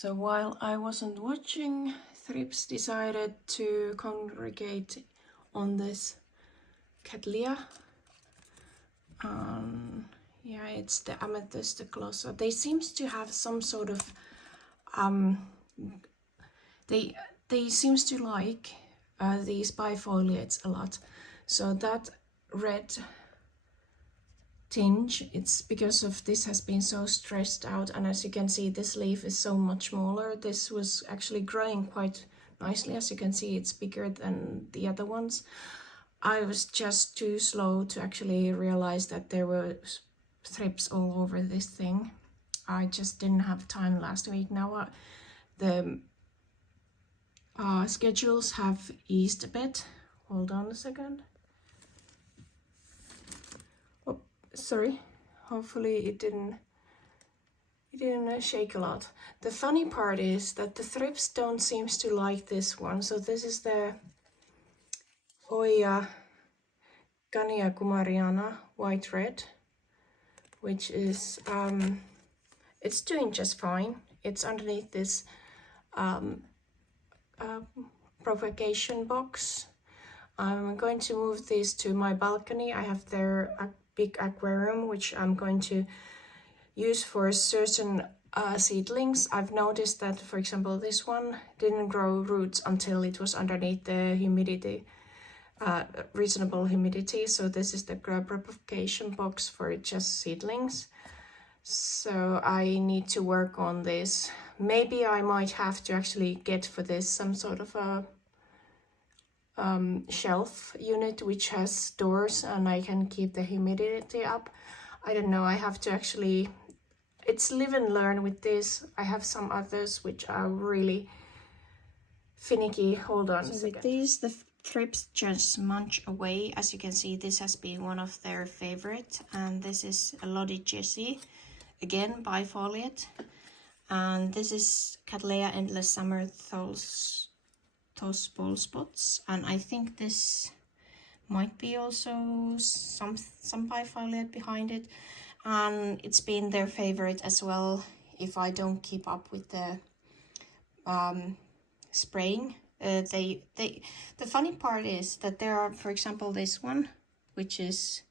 So while I wasn't watching, thrips decided to congregate on this Cattleya. Yeah, it's the amethyst glossa. They seems to have some sort of they seems to like these bifoliates a lot. So that red tinge, it's because of this has been so stressed out, and as you can see this leaf is so much smaller. This was actually growing quite nicely. As you can see, it's bigger than the other ones. I was just too slow to actually realize that there were thrips all over this thing. I just didn't have time last week. Now the schedules have eased a bit. Hold on a second. Oh, sorry. Hopefully it didn't shake a lot. The funny part is that the thrips don't seem to like this one. So this is the Oya Gania Kumariana white red, which is it's doing just fine. It's underneath this propagation box. I'm going to move these to my balcony. I have there a big aquarium which I'm going to use for certain seedlings. I've noticed that, for example, this one didn't grow roots until it was underneath the humidity, reasonable humidity. So this is the propagation box for just seedlings. So I need to work on this. Maybe I might have to actually get for this some sort of a shelf unit which has doors and I can keep the humidity up. I don't know, I have to actually, it's live and learn with this. I have some others which are really finicky. Hold on a second. With these, the thrips just munch away. As you can see, this has been one of their favorite, and this is a Lottie Jessie, again bifoliate, and this is Cattleya Endless Summer Those ball spots, and I think this might be also some bifoliate behind it, and it's been their favorite as well if I don't keep up with the spraying. The funny part is that there are, for example, this one which is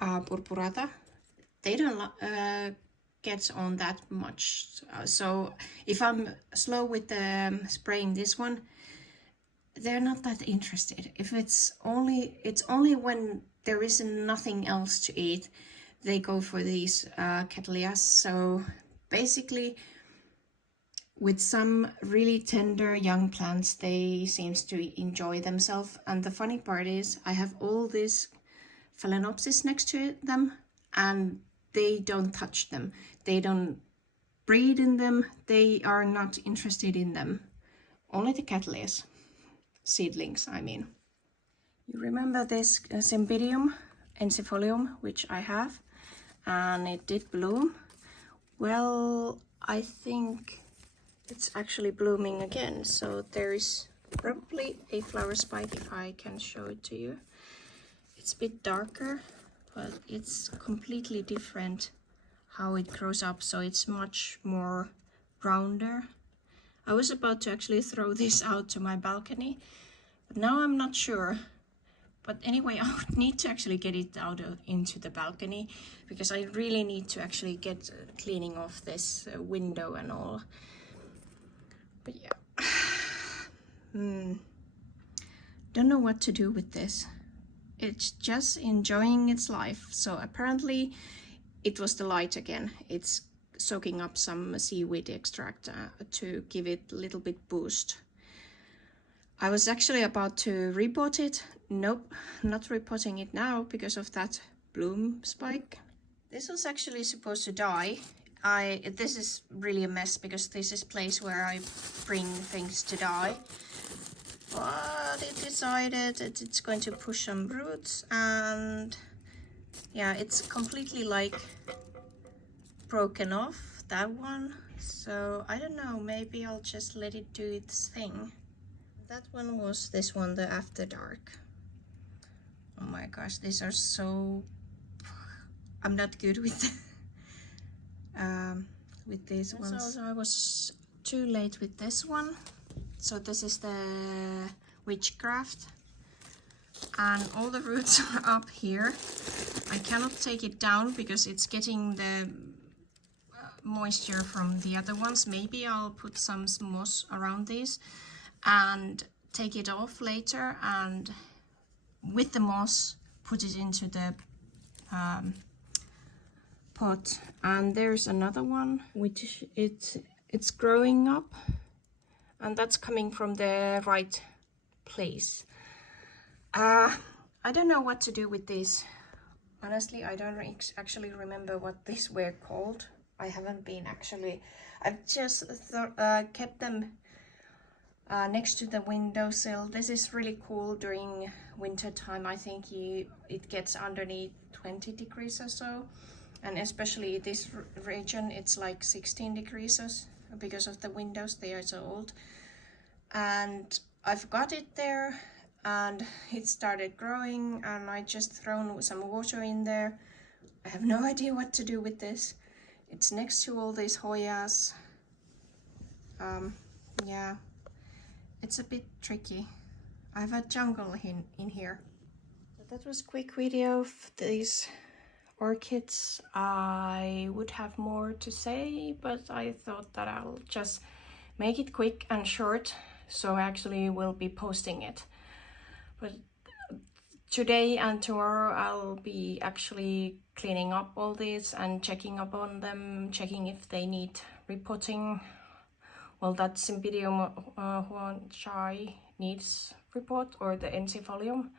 purpurata. They don't get on that much, so if I'm slow with the spraying this one, they're not that interested. If it's only when there is nothing else to eat, they go for these Cattleyas. So basically, with some really tender young plants, they seems to enjoy themselves. And the funny part is, I have all these phalaenopsis next to them, and they don't touch them. They don't breed in them. They are not interested in them. Only the Cattleyas. Seedlings, I mean. You remember this Cymbidium encephalium, which I have, and it did bloom. Well, I think it's actually blooming again, so there is probably a flower spike if I can show it to you. It's a bit darker, but it's completely different how it grows up, so it's much more rounder. I was about to actually throw this out to my balcony, but now I'm not sure. But anyway, I would need to actually get it out into the balcony, because I really need to actually get cleaning off this window and all. But yeah, don't know what to do with this. It's just enjoying its life. So apparently it was the light again. It's soaking up some seaweed extract to give it a little bit boost. I was actually about to repot it. Nope, not repotting it now because of that bloom spike. This was actually supposed to die. This is really a mess because this is a place where I bring things to die. But it decided that it's going to push some roots, and yeah, it's completely like broken off, that one. So I don't know, maybe I'll just let it do its thing. That one was this one, the After Dark. Oh my gosh, these are so... I'm not good with these ones. So I was too late with this one. So this is the witchcraft, and all the roots are up here. I cannot take it down because it's getting the moisture from the other ones. Maybe I'll put some moss around these and take it off later, and with the moss put it into the pot. And there's another one which it's growing up, and that's coming from the right place. I don't know what to do with these. Honestly, I don't actually remember what these were called. I haven't been actually. I've just kept them next to the windowsill. This is really cool during winter time. I think it gets underneath 20 degrees or so, and especially this region it's like 16 degrees because of the windows. They are so old, and I've got it there and it started growing, and I just thrown some water in there. I have no idea what to do with this. It's next to all these Hoyas. Yeah, it's a bit tricky. I have a jungle in here. So that was a quick video of these orchids. I would have more to say, but I thought that I'll just make it quick and short, so I actually will be posting it. But today and tomorrow I'll be actually cleaning up all these and checking up on them, checking if they need repotting. Well, that Cymbidium huanchai needs repot, or the encephalium,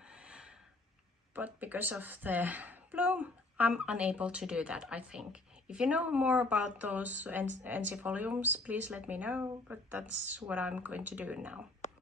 but because of the bloom I'm unable to do that, I think. If you know more about those encephaliums, please let me know, but that's what I'm going to do now.